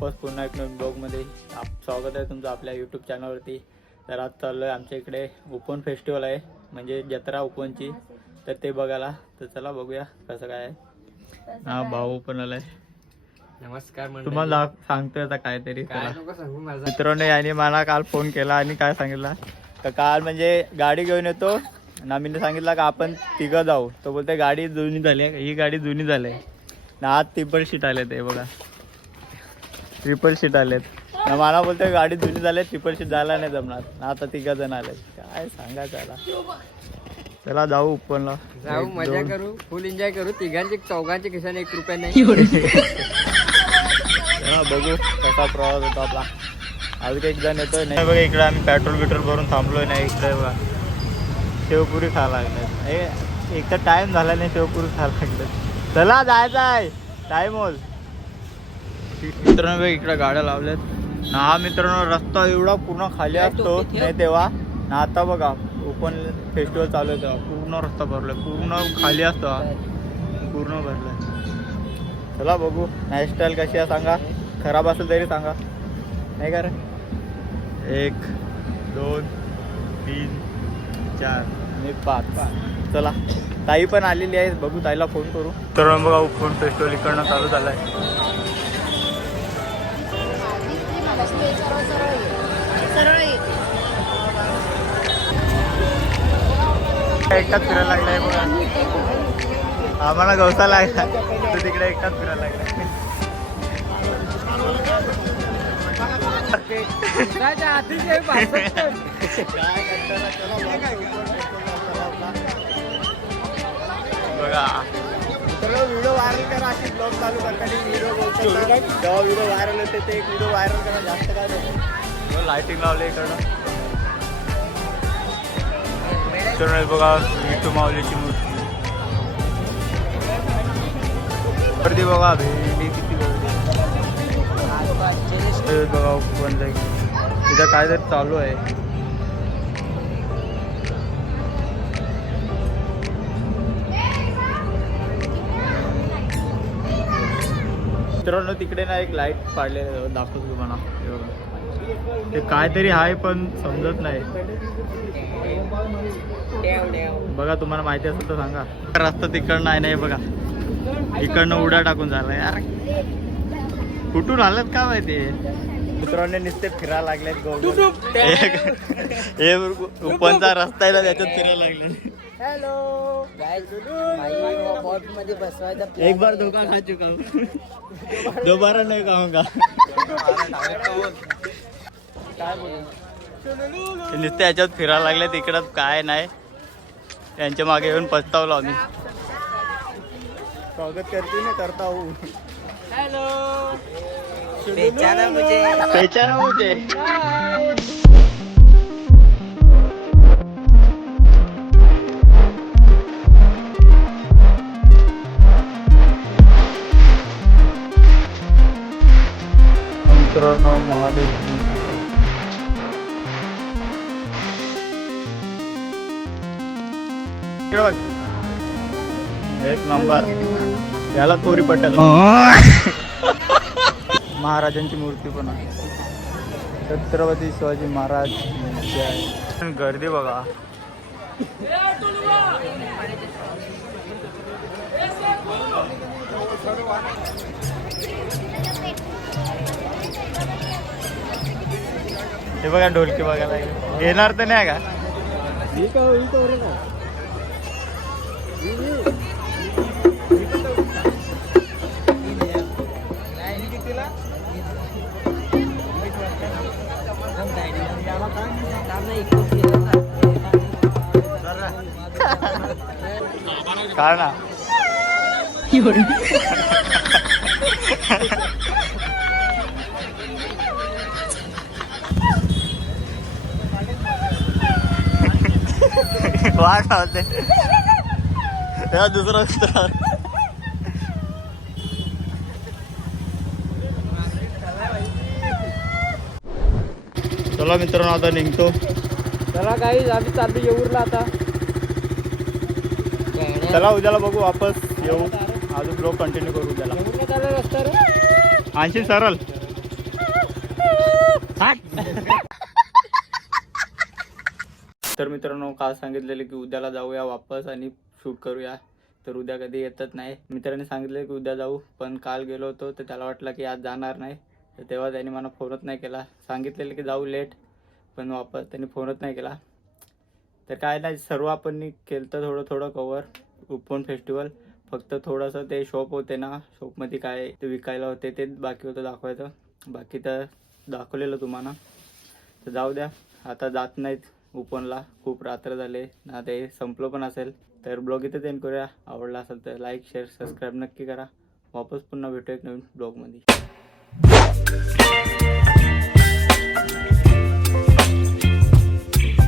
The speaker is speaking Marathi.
वापस पुन्हा एक नवीन ब्लॉगमध्ये स्वागत आहे तुमचं आपल्या यूट्यूब चॅनलवरती. तर आज चाललो आहे आमच्या इकडे ओपन फेस्टिवल आहे, म्हणजे जत्रा ओपनची. तर ते बघायला, तर चला बघूया कसं काय आहे. हा भाऊ पण आलाय. नमस्कार तुम्हाला सांगतोय आता काहीतरी. मित्रांनो याने मला काल फोन केला आणि काय सांगितलं तर काल म्हणजे गाडी घेऊन येतो ना, मी सांगितलं का आपण तिघं जाऊ. तो बोलते गाडी जुनी झाली, ही गाडी जुनी झाली ना. आज ट्रिपल शीट आले ते बघा, ट्रिपल शीट आलेत ना. मला बोलते गाडी जुनी झाली, ट्रिपल शीट जायला नाही जमणार ना. आता तिघं जण आलेत, काय सांगायचं आता. चला जाऊ ओपनला, जाऊ मजा करू, फुल एन्जॉय करू. तिघांचे चौघांचे खिशाने 1 रुपया नाही. बघू कसा प्रवास होता आपला. अजून एक जण येतोय नाही बघा इकडे. आम्ही पेट्रोल भरून थांबलोय नाही इकडे बघा. शेवपुरी खायला लागले. एक तर टाइम झाला नाही, शेवपुरी खायला लागले. चला जायचं आहे, टाइम होल. मित्रांनो इकडे गाड्या लावल्यात ना. हा मित्रांनो रस्ता एवढा पूर्ण खाली असतो नाही तेव्हा ना. आता बघा ओपन फेस्टिवल चालू आहे तेव्हा पूर्ण रस्ता भरलाय, पूर्ण खाली असतो हा, पूर्ण भरलाय. चला बघू हेअरस्टाईल कशी आहे सांगा. खराब असेल तरी सांगा, नाही का रे. 1 2 3 4 आणि 5. चला ताई पण आलेली आहे, बघू ताईला फोन करू. तर बघा ओपन फेस्टिवल इकडनं चालू झालाय. एकटाच फिरायला लागलाय बघा. आम्हाला गवसा लागला तर तिकडे एकटाच फिरायला लागला. बघा व्हिडिओ व्हायरल करा, अशी ब्लॉग चालू करताना व्हिडिओ बोलतो. जेव्हा व्हिडिओ व्हायरल होते ते एक व्हिडिओ व्हायरल करा, जास्त काय नको. लाइटिंग लावले इकडं. बघा विठू माऊलीची मूर्ती. गर्दी बघा, भेंडी किती गर्दी बघा. पण तिथं काहीतरी चालू आहे. मित्रांनो तिकडे ना एक लाईट पाडलेलं दाखवतो तुम्हाला. ते काहीतरी आहे पण समजत नाही बघा. तुम्हाला माहिती असेल तर सांगा. रस्ता तिकडनं आहे नाही बघा, इकडनं उड्या टाकून झाला यार. कुठून आलात का माहिती. मित्रांनी नुसते फिरायला लागलेत. हे ओपनचा रस्ता आहे ना, त्याच्यात फिरायला लागले. हॅलो एक बार धोका खा चुका हूं, दोबारा नाही खाऊंगा. नुसते याच्यात फिरायला लागले, तिकडं काय नाही. त्यांच्या मागे येऊन पछतावलो आम्ही. स्वागत करते ना करता हूँ. हॅलो पहचाना मुझे. मित्रांनो महादेव एक नंबर. याला थोडी पटेल. महाराजांची मूर्ती पण आहे. छत्रपती शिवाजी महाराज. गर्दी बघा. हे बघा ढोलकी बघायला येणार तर नाही का. काय ना वाट होते दुसरा मित्र. चला मित्रांनो आता निघतो. चला काही आम्ही चाललो येऊरला आता. चला उद्याला बघू वापस येऊ. अजून ब्लॉग कंटिन्यू करू उद्याला. रस्ता आणखी सरळ तर मित्रांनो काल सांगितलेलं की उद्याला जाऊया वापस आणि शूट करूया, तर उद्या कधी येतच नाही. मित्रांनी सांगितलं की उद्या जाऊ, पण काल गेलो होतो तर त्याला वाटलं की आज जाणार नाही, तर तेव्हा त्याने मला फोनच नाही केला. सांगितलेलं की जाऊ लेट, पण वापस त्यांनी फोनच नाही केला. तर काय नाही, सर्व आपण केलं तर थोडं थोडं कवर उपवन फेस्टिवल. फक्त थोडंसं ते शॉप होते ना, शॉपमध्ये काय ते विकायला होते ते बाकी होतं दाखवायचं. बाकी तर दाखवलेलं तुम्हाला. तर जाऊ द्या, आता जात नाहीत उपवनला, खूप रात्र झाले ना, ते संपलं पण असेल. तर ब्लॉग इथेच एंड करूया. आवडला असेल तर लाईक शेअर सबस्क्राईब नक्की करा. वापस पुन्हा भेटू एक नवीन ब्लॉगमध्ये.